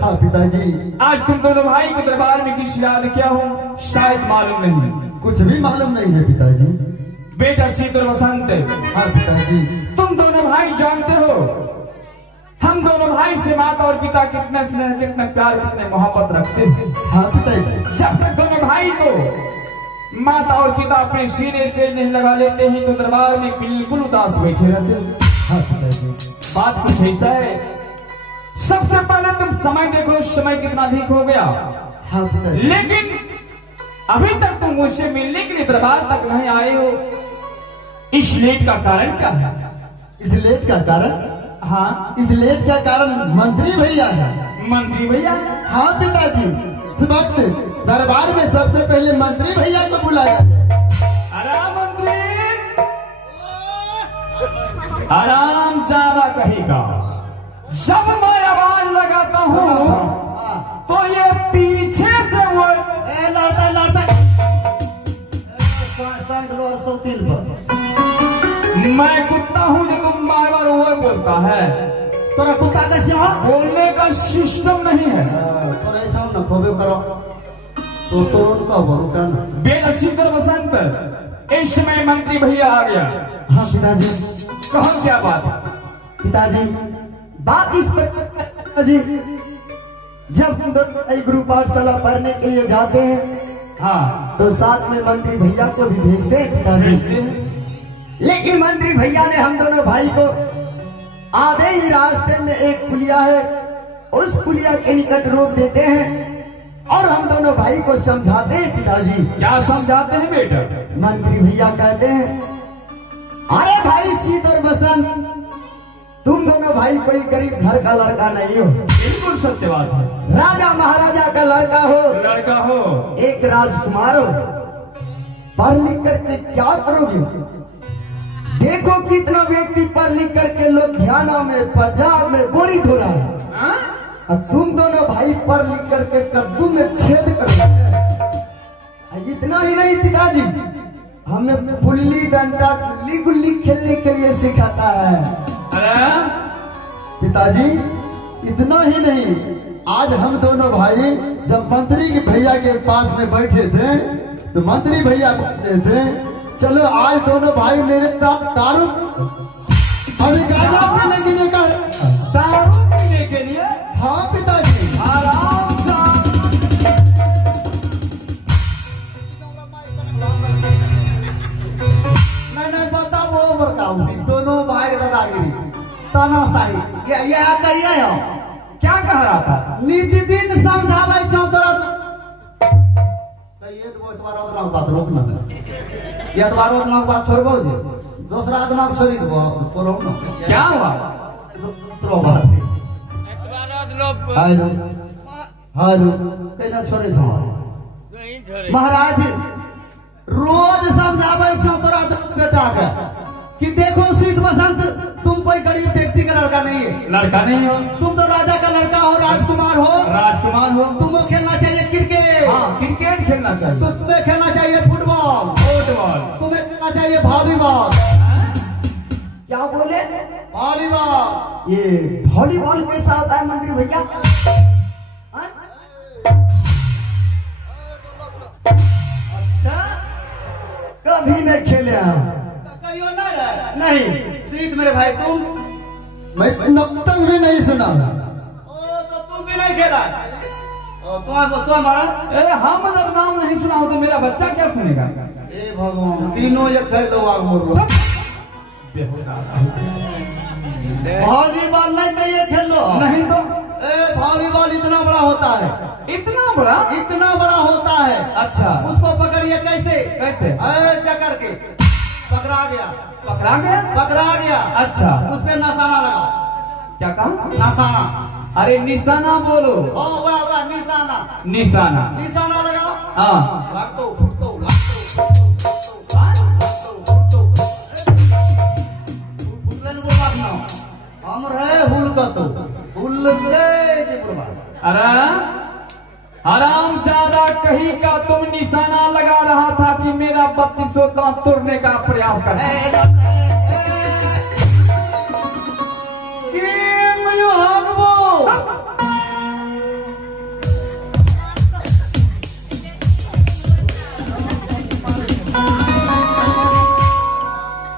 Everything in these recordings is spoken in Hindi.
हाँ पिताजी। आज तुम दोनों भाई को दरबार में किस याद किया हो शायद मालूम नहीं। कुछ भी मालूम नहीं है पिताजी। बेटा शीतल वसंत। हाँ पिताजी। तुम दोनों भाई जानते हो हम दोनों भाई से माता और पिता कितने स्नेह कितने प्यार कितने मोहब्बत रखते हैं। हाँ पिताजी। जब तक दोनों भाई को माता और पिता अपने सीने से नहीं लगा लेते हैं तो दरबार में बिल्कुल उदास बैठे रहते हैं। हाँ पिताजी। बात कुछ ऐसा है। सबसे पहले तुम समय देखो समय कितना अधिक हो गया। हाँ पिताजी। लेकिन अभी तक तुम मुझसे मिलने के लिए दरबार तक नहीं आए हो। इस लेट का कारण क्या है? इस लेट का कारण? हाँ इस लेट का कारण मंत्री भैया है। मंत्री भैया? हाँ पिताजी। इस वक्त दरबार में सबसे पहले मंत्री भैया को बुलाया। अरे मंत्री आराम ज्यादा कहेगा। जब मैं आवाज लगाता हूँ तो ये पीछे से वो लड़ता लड़ता मैं कुत्ता हूँ जो तुम बार बार वो बोलता है। तोरा कुत्ता कैसे हो? बोलने का सिस्टम नहीं है। तोरा ऐसा न खोबे करो तो तुरंत का भरोसा न। बेटा शीतल वसंत इस समय मंत्री भैया आ गया। हाँ पिताजी। कहो क्या बात है? पिताजी बात इस पर जी, जब हम दोनों गुरु पाठशाला पढ़ने के लिए जाते हैं हाँ तो साथ में मंत्री भैया को भी भेजते हैं। लेकिन मंत्री भैया ने हम दोनों भाई को आधे ही रास्ते में एक पुलिया है उस पुलिया के निकट रोक देते हैं और हम दोनों भाई को समझाते हैं। पिताजी क्या समझाते हैं बेटा? मंत्री भैया कहते हैं अरे भाई शीतल वसंत तुम दोनों भाई कोई गरीब घर का लड़का नहीं हो। बिल्कुल सत्य बात है। राजा महाराजा का लड़का हो, एक राजकुमार हो। पढ़ लिख करके क्या करोगे? देखो कितना व्यक्ति पढ़ लिख करके लुधियाना में पंजाब में बोरी ढो रहा है। अब तुम दोनों भाई पढ़ लिख करके कद्दू में छेद कर। इतना ही नहीं पिताजी हमें पुल्ली डंडा गुल्ली गुल्ली खेलने के लिए सिखाता है। पिताजी इतना ही नहीं आज हम दोनों भाई जब मंत्री के भैया के पास में बैठे थे तो मंत्री भैया बोलते थे चलो आज दोनों भाई मेरे साथ दारू अभी गाजा पीने का दारू पीने के लिए। हाँ पिताजी। आराम से नहीं बता वो बताऊ दोनों भाई दादागिरी तानाशाही ये करिए हो। क्या कह रहा था? नीति दिन समझावे छौ तोरा ये तो तुम्हारा उतना बात रोकना है। ये तुम्हारा उतना बात छोड़बो जे दूसरा उतना छोड़ी देबो तोरो न। क्या हुआ? दूसरो बात हेलो हेलो कैसा छोड़े छौ? महाराज रोज समझावे छौ तोरा बेटा के कि देखो शीत वसंत तुम कोई गरीब व्यक्ति का लड़का नहीं है। लड़का नहीं हो तुम तो राजा का लड़का हो, राजकुमार हो। राजकुमार हो। तुमको खेलना चाहिए क्रिकेट। हाँ क्रिकेट खेलना चाहिए। तो तुम्हें खेलना चाहिए फुटबॉल। तुम्हें खेलना चाहिए वॉलीबॉल। क्या बोले? वॉलीबॉल। ये वॉलीबॉल कैसा होता है मंत्री भैया? अच्छा कभी नहीं खेले हैं? नहीं शीत मेरे भाई तुम? मैं नक्तंग भी नहीं सुना। तो तुम भी नहीं खेला? तुम्हारा हम अगर नाम नहीं सुना हो तो मेरा बच्चा क्या सुनेगा? ए भगवान तीनों ये खेल लो आग मोड़। वॉलीबॉल नहीं कहिए खेल लो। नहीं तो वॉलीबॉल इतना बड़ा होता है। इतना बड़ा? इतना बड़ा होता है। अच्छा उसको पकड़िए कैसे? कैसे? चकर के पकड़ा गया। पकड़ा गया? पकड़ा गया। अच्छा उस पे निशाना लगाओ। क्या कहा? निशाना। अरे निशाना बोलो। वाह निशाना। निशाना निशाना लगाओ। हाँ लगतो फुटतो लगतो मेरा 3200 दांत तोड़ने का प्रयास कर।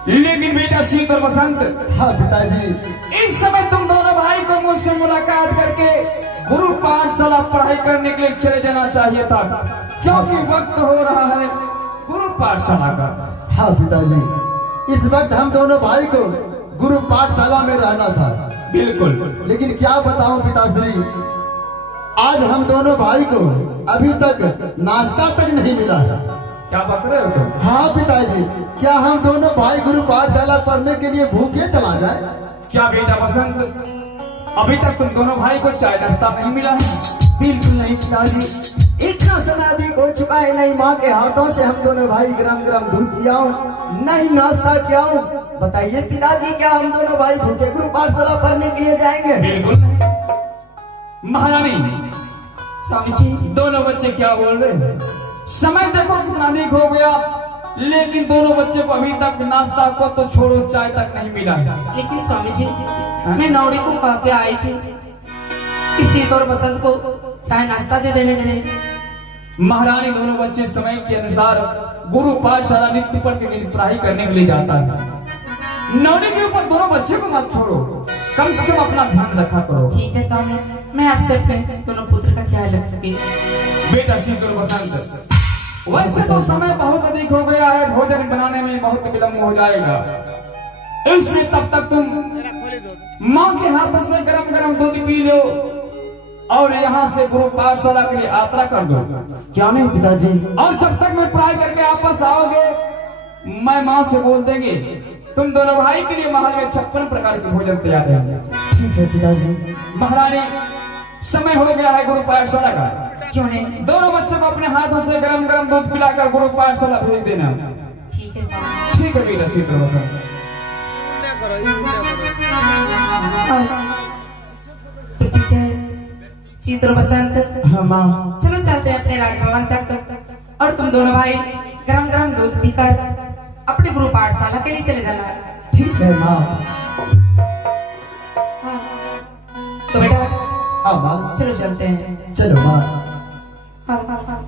लेकिन बेटा शीत और बसंत, हाँ पिताजी। इस समय तुम दोनों भाई को मुझसे मुलाकात करके गुरु पाठशाला पढ़ाई करने के लिए चले जाना चाहिए था, क्योंकि वक्त हो रहा है गुरु पाठशाला का। हाँ पिताजी, इस वक्त हम दोनों भाई को गुरु पाठशाला में रहना था। बिल्कुल। लेकिन क्या बताऊं पिताश्री, आज हम दोनों भाई को अभी तक नाश्ता तक नहीं मिला है। क्या बक रहे हो तुम? हाँ पिताजी, क्या हम दोनों भाई गुरु पाठशाला पढ़ने के लिए भूखे चला जाए? क्या बेटा बसंत, अभी तक तुम दोनों भाई को चाय नाश्ता नहीं मिला है? बिल्कुल नहीं पिताजी, इतना समय अधिक हो चुका है, नहीं माँ के हाथों से हम दोनों भाई गरम गरम दूध पियाऊं, नहीं नाश्ता कियाऊं। बताइए पिताजी, क्या हम दोनों भाई भूखे गुरु पाठशाला पढ़ने के लिए जाएंगे? बिल्कुल नहीं। महारानी, स्वामी जी, दोनों बच्चे क्या बोल रहे हैं? समय देखो कितना अधिक हो गया, लेकिन दोनों बच्चे को अभी तक नाश्ता को तो छोड़ो, चाय तक नहीं मिला है। लेकिन स्वामी जी, मैं नौड़ी को कह के आई थी कि शीत और बसंत को चाय नाश्ता दे देने के लिए। महारानी, दोनों बच्चे समय के अनुसार गुरु पाठशाला नित्य प्रतिदिन पढ़ाई करने के लिए जाता है। नौड़ी के ऊपर दोनों बच्चे को मत छोड़ो, कम से कम अपना ध्यान रखा करो। ठीक है स्वामी, मैं आपसे अपने दोनों पुत्र का ख्याल रखूंगी। बेटा शीत और बसंत, वैसे तो समय बहुत अधिक हो गया है, भोजन बनाने में बहुत विलम्ब हो जाएगा, इसलिए तब तक तुम माँ के हाथों से गरम गरम दूध पी लो और यहाँ से गुरु पाठशाला के लिए यात्रा कर दो। क्या नहीं पिताजी? और जब तक मैं पढ़ाई करके वापस आओगे, मैं माँ से बोल देंगे तुम दोनों भाई के लिए महल में 56 प्रकार के भोजन तैयार रहेंगे। ठीक है पिताजी। महारानी, समय हो गया है गुरु पाठशाला का। क्यों नहीं? दोनों बच्चों को अपने हाथों से गरम गरम दूध पिलाकर गुरु पाठशाला भेज देना। ठीक है स्वामी। ठीक है बेटा शीत और बसंत। तो ठीक है शीत और बसंत, हाँ माँ। चलो चलते हैं अपने राजभवन तक, और तुम दोनों भाई गरम गरम दूध पीकर अपने गुरु पाठशाला के लिए चले जाना। ठीक है माँ। हाँ। तो बेटा हाँ माँ, चलो चलते हैं। चलो माँ। हाँ, हाँ, हाँ।